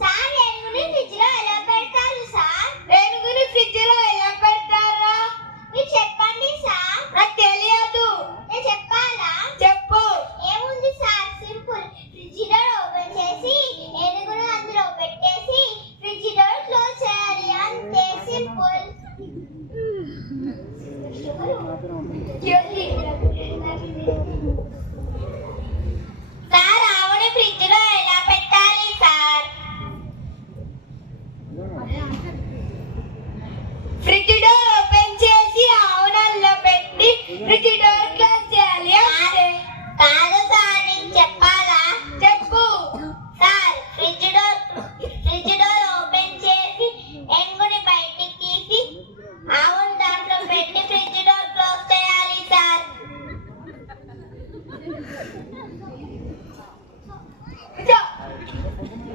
Sir ఏనుగుని fridge లో ఎలా పెడతారు సార్? ఏనుగుని ఫ్రిడ్జ్ లో ఎలా పెడతారా? మీరు చెప్పండి సార్. నాకు తెలియదు. నేను చెప్పాలా? చెప్పు. ఏముంది sir, simple. Fridge door open చేసి ఏనుగును అందులో పెట్టేసి ఫ్రిడ్జ్ డోర్ క్లోజ్ చేయాలి, అంతే, సింపుల్. సార్ ఆవుని ఫ్రిడ్జ్ లో ఎలా పెట్టాలి సార్? ఫ్రిడ్జ్ డోర్ ఓపెన్ చేసి ఆవునల్లో పెట్టి ఫ్రిడ్జ్ డోర్ క్లోజ్ చేయాలి, అంతే. కాదు సార్, నేను చెప్పాలా? చెప్పు. Sir fridge